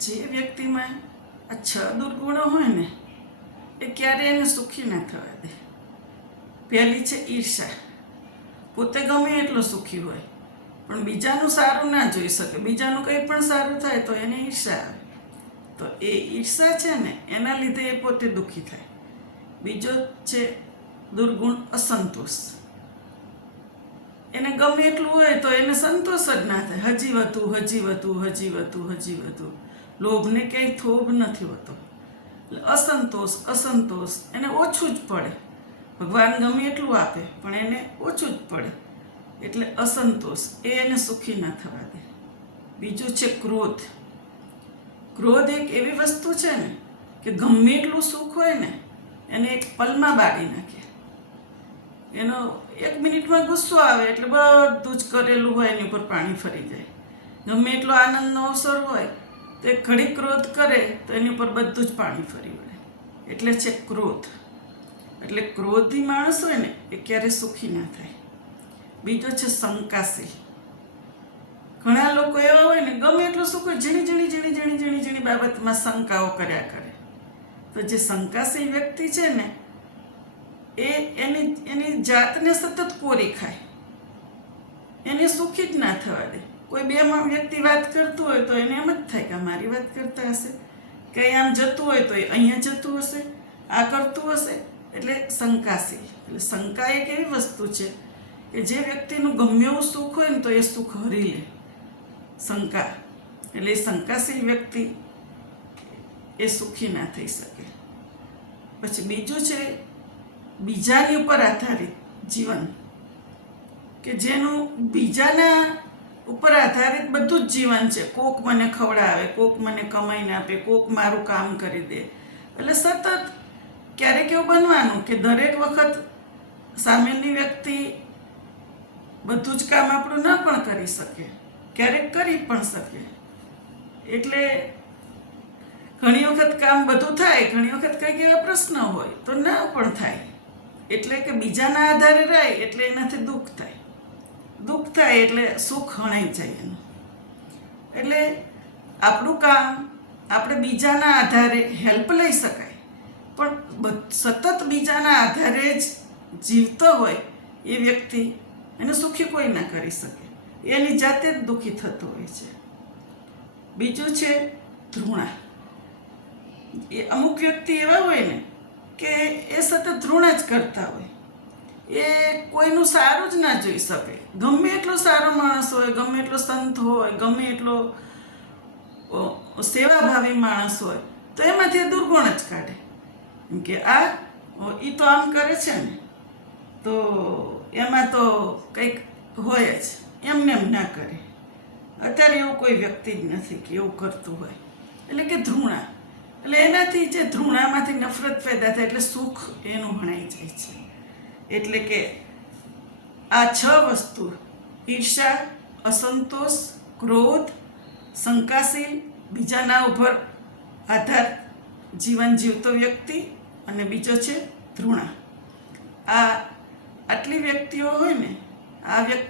જે વ્યક્તિમાં આ 6 દુર્ગુણો હોય ને એ ક્યારેય એને સુખી ના થવા દે. પહેલી છે ઈર્ષા. પોતે ગમે એટલો સુખી હોય પણ બીજાનું સારું ના જોઈ શકે. બીજાનું કંઈ પણ સારું થાય તો એને ઈર્ષા આવે. તો એ ઈર્ષા છે ને એના લીધે એ પોતે દુઃખી થાય. બીજો છે દુર્ગુણ અસંતોષ. એને ગમે એટલું હોય તો એને સંતોષ જ ના થાય. હજી વધુ, હજી વધુ, હજી વધુ, હજી વધુ. લોભને ક્યાંય થોભ નથી હોતો. અસંતોષ, અસંતોષ એને ઓછું જ પડે. ભગવાન ગમે એટલું આપે પણ એને ઓછું જ પડે. એટલે અસંતોષ એ એને સુખી ના થવા દે. બીજું છે ક્રોધ. ક્રોધ એક એવી વસ્તુ છે ને કે ગમે એટલું સુખ હોય ને એને એક પલમાં બાળી નાખે. એનો 1 મિનિટમાં ગુસ્સો આવે એટલે બધું જ કરેલું હોય એની ઉપર પાણી ફરી જાય. ગમે એટલો આનંદનો અવસર હોય તો એ ઘડી ક્રોધ કરે તો એની ઉપર બધું જ પાણી ફરી વળે. એટલે છે ક્રોધ. એટલે ક્રોધી માણસ હોય ને એ ક્યારેય સુખી ના થાય. બીજો છે શંકાશીલ. ઘણા લોકો એવા હોય ને ગમે એટલું સુખ હોય ઝીણી બાબતમાં શંકાઓ કર્યા કરે. તો જે શંકાશીલ વ્યક્તિ છે ને એ એની જાતને સતત કોરી ખાય. એને સુખી જ ના થવા દે. કોઈ બે વ્યક્તિ વાત કરતું હોય તો એને એમ જ થાય કે મારી વાત કરતા હશે, કંઈ આમ જતું હોય તો એ અહીંયા જતું હશે, આ કરતું હશે. એટલે શંકાશીલ. એટલે શંકા એક એવી વસ્તુ છે કે જે વ્યક્તિનું ગમે એવું સુખ હોય ને તો એ સુખ હરી લે. શંકા એટલે એ શંકાશીલ વ્યક્તિ એ સુખી ના થઈ શકે. પછી બીજું છે બીજાની ઉપર આધારિત જીવન, કે જેનું બીજાના ઉપર આધારિત બધું જ જીવન છે. કોક મને ખવડાવે, કોક મને કમાઈને આપે, કોક મારું કામ કરી દે. એટલે સતત ક્યારેક એવું બનવાનું કે દરેક વખત સામેની વ્યક્તિ બધું જ કામ આપણું ન પણ કરી શકે, ક્યારેક કરી પણ શકે. એટલે ઘણી વખત કામ બધું થાય, ઘણી વખત કંઈક એવા પ્રશ્ન હોય તો ના પણ થાય. એટલે કે બીજાના આધારે રહે એટલે એનાથી દુઃખ થાય. દુઃખ થાય એટલે સુખ હણાઈ જાય એનું. એટલે આપણું કામ આપણે બીજાના આધારે હેલ્પ લઈ શકાય પણ સતત બીજાના આધારે જ જીવતો હોય એ વ્યક્તિ એને સુખી કોઈ ના કરી શકે. એની જાતે જ દુઃખી થતો હોય છે. બીજું છે ધૃણા. એ અમુક વ્યક્તિ એવા હોય ને કે એ સતત ધૃણા જ કરતા હોય. એ કોઈનું સારું જ ના જોઈ શકે. ગમે એટલો સારો માણસ હોય, ગમે એટલો સંત હોય, ગમે એટલો સેવાભાવી માણસ હોય તો એમાંથી દુર્ગુણ જ કાઢે. એમ કે એ તો આમ કરે છે ને તો એમાં તો કંઈક હોય જ, એમને એમ ના કરે. અત્યારે એવું કોઈ વ્યક્તિ જ નથી કે એવું કરતું હોય. એટલે કે ધૃણા. એટલે એનાથી જે ધૃણામાંથી નફરત પેદા થાય એટલે સુખ એનું હણાઈ જાય છે. એટલે કે આ 6 વસ્તુ ઈર્ષા, અસંતોષ, ક્રોધ, શંકાશીલ, બીજાના ઉપર આધાર જીવન જીવતો વ્યક્તિ અને બીજો છે ધૃણા. આટલી વ્યક્તિઓ હોય ને આ વ્યક્તિ